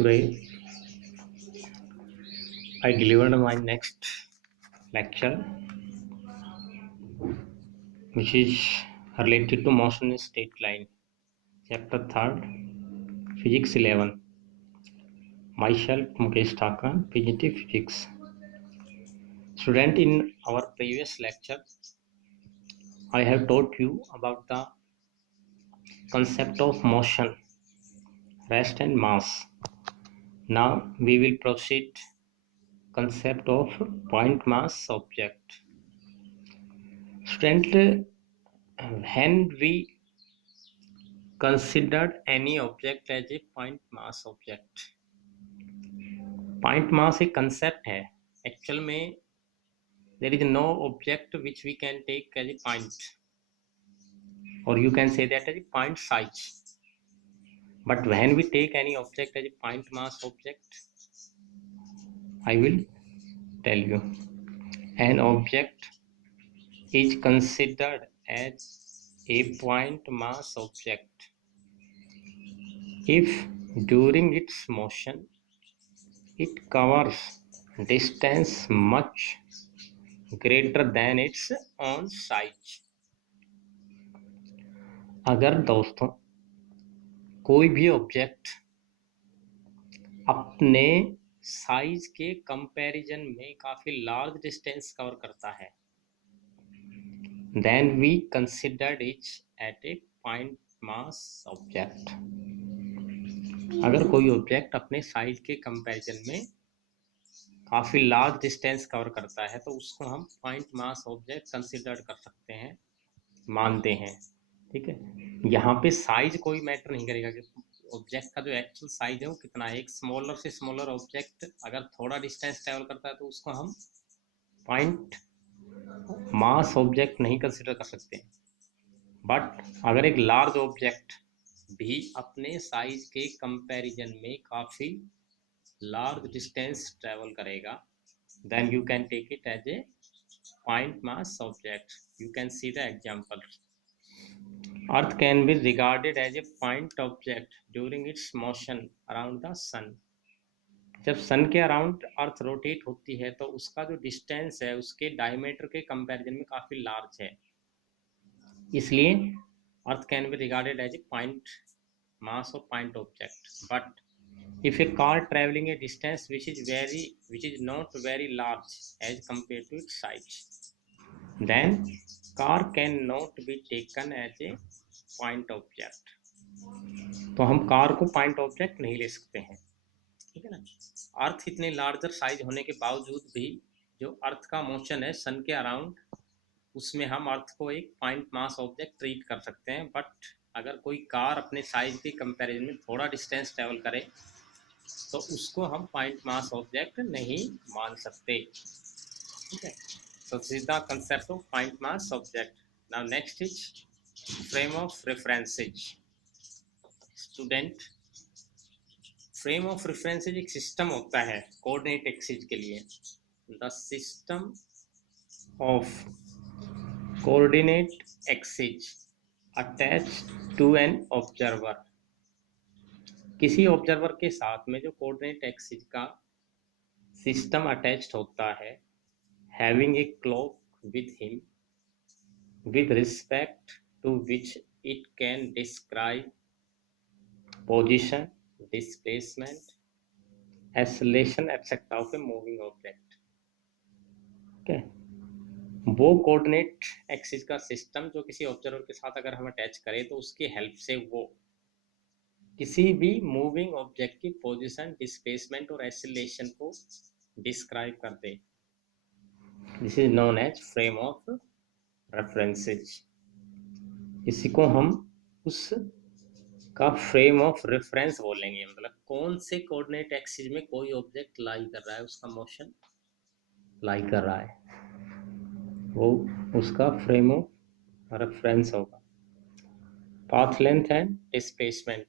Today I delivered my next lecture, which is related to motion in straight line, chapter 3rd, physics 11. Myself Mukesh Thakar, PGT Physics. Student, in our previous lecture I have taught you about the concept of motion, rest and mass. Now we will proceed concept of point mass object. Student, when we considered any object as a point mass object, point mass एक concept है. Actual में there is no object which we can take as a point, or you can say that as a point size. But when we take any object as a point mass object, I will tell you, an object is considered as a point mass object if during its motion it covers distance much greater than its own size. अगर दोस्तों कोई भी object अपने size के comparison में काफी large distance cover करता है, then we considered it at a point mass object. अगर कोई ऑब्जेक्ट अपने साइज के कंपैरिजन में काफी लार्ज डिस्टेंस कवर करता है तो उसको हम पॉइंट मास ऑब्जेक्ट कंसिडर कर सकते हैं, मानते हैं. ठीक है, यहाँ पे साइज कोई मैटर नहीं करेगा कि ऑब्जेक्ट का जो एक्चुअल साइज है वो कितना है. एक स्मॉलर से स्मॉलर ऑब्जेक्ट अगर थोड़ा डिस्टेंस ट्रेवल करता है तो उसको हम पॉइंट मास ऑब्जेक्ट नहीं कंसिडर कर सकते. बट अगर एक लार्ज ऑब्जेक्ट भी अपने साइज के कंपैरिजन में काफी large distance travel करेगा, then you can take it as a point mass object. You can see the example. Earth can be regarded as a point object during its motion around the sun. जब सन के around earth rotate होती है तो उसका जो distance है उसके diameter के कंपैरिजन में काफी लार्ज है, इसलिए earth can be regarded as a point mass और point object. But if a car traveling a distance which is not very large as compared to its size, then car cannot be taken as a point object. तो हम car को point object नहीं ले सकते हैं. ठीक है ना. अर्थ इतने लार्जर साइज होने के बावजूद भी जो अर्थ का मोशन है सन के अराउंड, उसमें हम अर्थ को एक पॉइंट मास ऑब्जेक्ट ट्रीट कर सकते हैं. बट अगर कोई कार अपने साइज के कंपैरिजन में थोड़ा डिस्टेंस ट्रेवल करे तो उसको हम पॉइंट मास ऑब्जेक्ट नहीं मान सकते. ठीक है, so this is the concept of point mass object. Now next is frame of references. Student, frame of references एक सिस्टम होता है कोऑर्डिनेट एक्सिस के लिए. The system of coordinate axis attached to an observer. किसी observer के साथ में जो कोऑर्डिनेट एक्सिस का सिस्टम अटैच्ड होता है, having a clock with him with respect to which it can describe position, displacement, acceleration, etc. of a moving object. Okay. वो coordinate axis का सिस्टम जो किसी ऑब्जर्वर के साथ अगर हम अटैच करें तो उसकी हेल्प से वो किसी भी मूविंग ऑब्जेक्ट की पोजीशन, डिस्प्लेसमेंट और एक्सेलरेशन को डिस्क्राइब कर दे. This is known as frame of references. इसी को हम उस का फ्रेम ऑफ रेफरेंस बोलेंगे. मतलब कौन से कोऑर्डिनेट एक्सिस में कोई ऑब्जेक्ट लाई कर रहा है, उसका मोशन लाई कर रहा है, वो उसका फ्रेम ऑफ रेफरेंस होगा. Path length and displacement.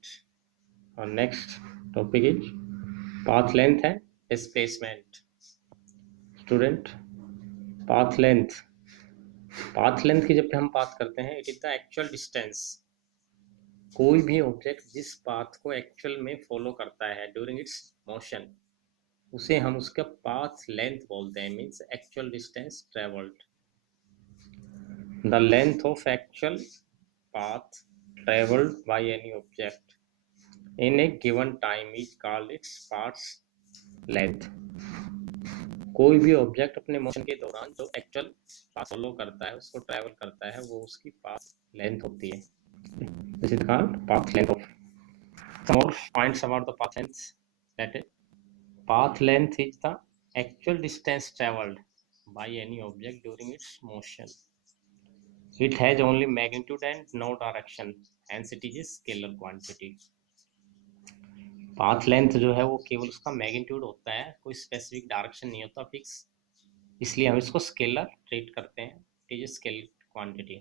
और next topic is path length and displacement. Student, path length की जब हम बात करते हैं, it is the actual distance कोई भी ऑब्जेक्ट जिस पाथ को एक्चुअल में फॉलो करता है ड्यूरिंग इट्स मोशन, उसे हम उसका पाथ लेंथ बोलते हैं, means actual distance travelled. The length of actual path traveled by any object in a given time is called its path's length। कोई भी ऑब्जेक्ट अपने मोशन के दौरान जो एक्चुअल पाथ फॉलो करता है, उसको ट्रैवल करता है, वो उसकी पाथ लेंथ होती है। This is called path length of. some more points about the path length, that is, path length is the actual distance traveled by any object during its motion. It has only magnitude and no direction, hence it is a scalar quantity। Path length जो है वो केवल उसका magnitude होता है, कोई specific direction नहीं होता फिक्स, इसलिए हम इसको स्केलर ट्रीट करते हैं, it is scalar quantity.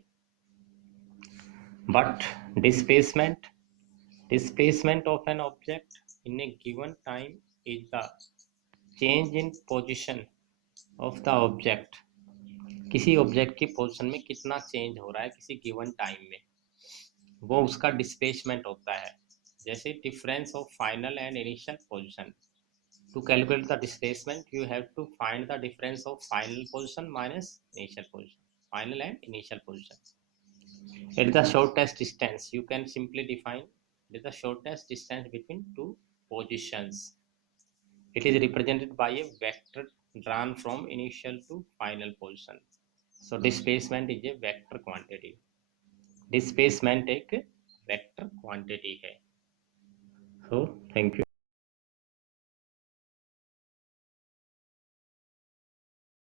But displacement of an object in A given time is the change in position of the object. किसी ऑब्जेक्ट की पोजिशन में कितना चेंज हो रहा है किसी गिवन टाइम में, वो उसका डिस्प्लेसमेंट होता है। जैसे difference of final and initial position. To calculate the displacement, you have to find the difference of final position minus initial position. Final and initial position. At the shortest distance, you can simply define the shortest distance between two positions. It is represented by a vector drawn from initial to final position. So displacement is a vector quantity. Displacement एक vector quantity है। So thank you.